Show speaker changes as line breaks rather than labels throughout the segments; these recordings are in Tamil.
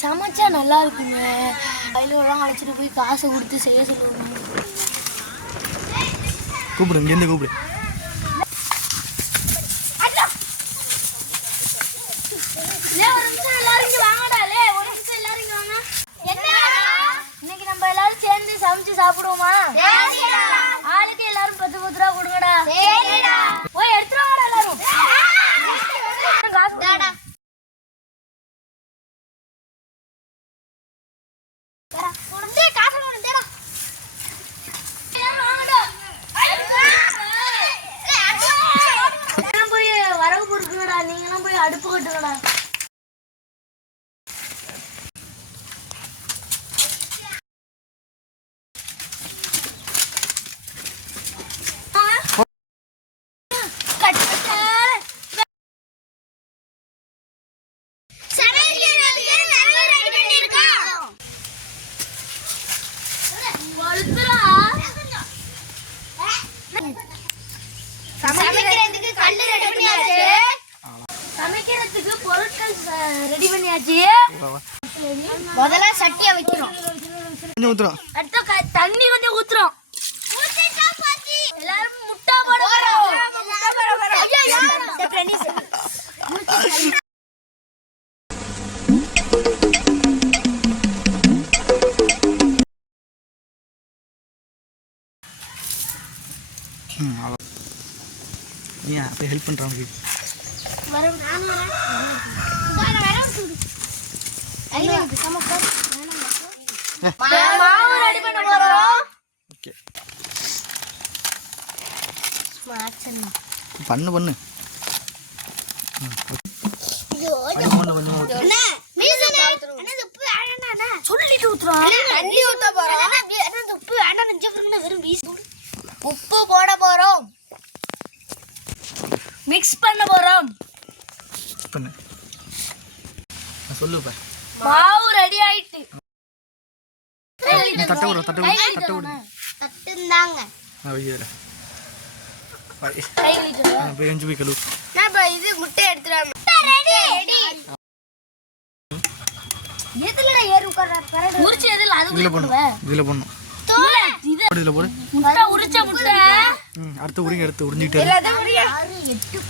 சமைச்சா நல்லா இருக்குங்க கையிலலாம் அழைச்சிட்டு போய் காசை கொடுத்து செய்ய சொல்லுவாங்க
கூப்பிடு இங்கேருந்து கூப்பிடு.
லே, ஒரு நிமிஷம் எல்லாரும் இங்க வாங்கடா. லே ஒரு நிமிஷம் எல்லாரும் இங்க வாங்க. என்ன இன்னைக்கு நம்ம எல்லாரும் சேர்ந்து சமைச்சு சாப்பிடுவோமா? ஆளுக்கு எல்லாரும் பத்து பத்து ரூபா கொடுங்கடா. போய் எடுத்துட்டு வாங்கடா எல்லாரும். காசு கொடுங்கடா நீங்களாம் போய் வரவு பொறுக்குங்கடா நீங்களாம் போய் அடுப்பு கட்டுங்கடா சமைக்கிறதுக்கு கல்லு ரெடி பண்ணியாச்சு சமைக்கிறதுக்கு பொருட்கள் ரெடி பண்ணியாச்சு. முதல்ல சட்டியை வைக்கிறோம்
கொஞ்சம் ஊத்துறோம்.
அடுத்து தண்ணி கொஞ்சம் ஊத்துறோம். எல்லாரும் முட்டை
ம் அவ்வளோ நீ ஹெல்ப் பண்ணுறாங்க
பண்ண
பண்ணு.
சொல்லிட்டு
உப்பு போட போறோம்
மிக்ஸ் பண்ண போறோம்
பண்ணு சொல்லுப்பா.
மாவு ரெடி ஆயிட்டு.
தட்ட விடு தட்ட விடு தட்ட விடு.
தட்டுந்தாங்க.
வைக்கிறேன் போய்
இது? முட்டை எடுத்துறாம
எதுல ஏறு அது
இதுல இதுல போடு.
முட்டை உரிச்ச முட்டை.
அடுத்து உரிங்க எடுத்து
உரிஞ்சிட்டே இல்ல அத உரிய 6
8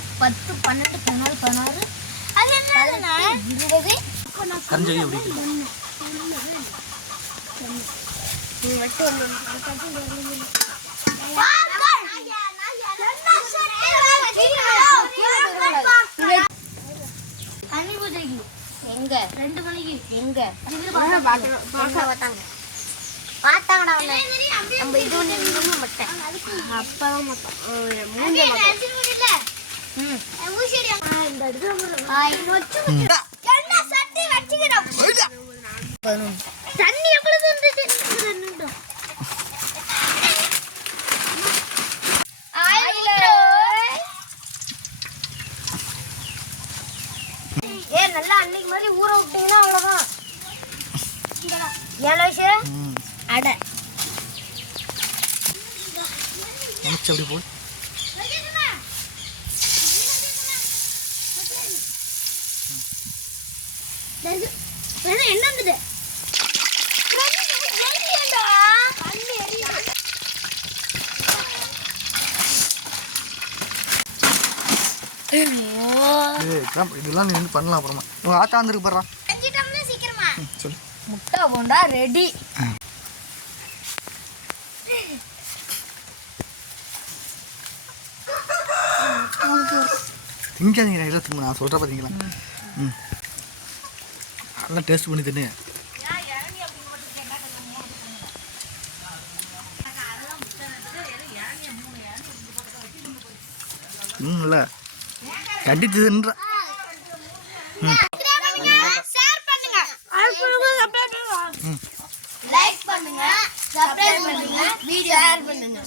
கரஞ்செடி எப்படி
தண்ணி பூஜைக்கு
எங்க
ரெண்டு மணிக்கு
எங்க நம்ம இது ஒன்று இது ஒன்று மட்டும் அப்பதான் மட்டும் மூணு ம்.
இந்த இடத்துல தண்ணி எவ்வளவு இருந்துச்சு
ஏ நல்லா அன்னைக்கு மாதிரி ஊற விட்டீங்கன்னா அவ்வளவுதான். ஏழு அடை.
அப்படி போடு.
என்ன வந்துட்டு
இது இதெல்லாம் இதெல்லாம் நீ வந்து பண்ணலாம் அப்புறமா. உங்கள் ஆத்தா வந்துருக்கு போடுறான் சொல்லு.
முட்டை போண்டா ரெடி
திங்காதீங்க திரும்ப நான் சொல்கிறேன் பார்த்தீங்களா ம். நல்லா டேஸ்ட் பண்ணி தின்னு. ம் இல்லை. கட்டிட்டு தின்ற
ஷேர் பண்ணுங்க.
ம்
லைக் பண்ணுங்க சப்ஸ்கிரைப் பண்ணுங்க வீடியோ ஷேர் பண்ணுங்க.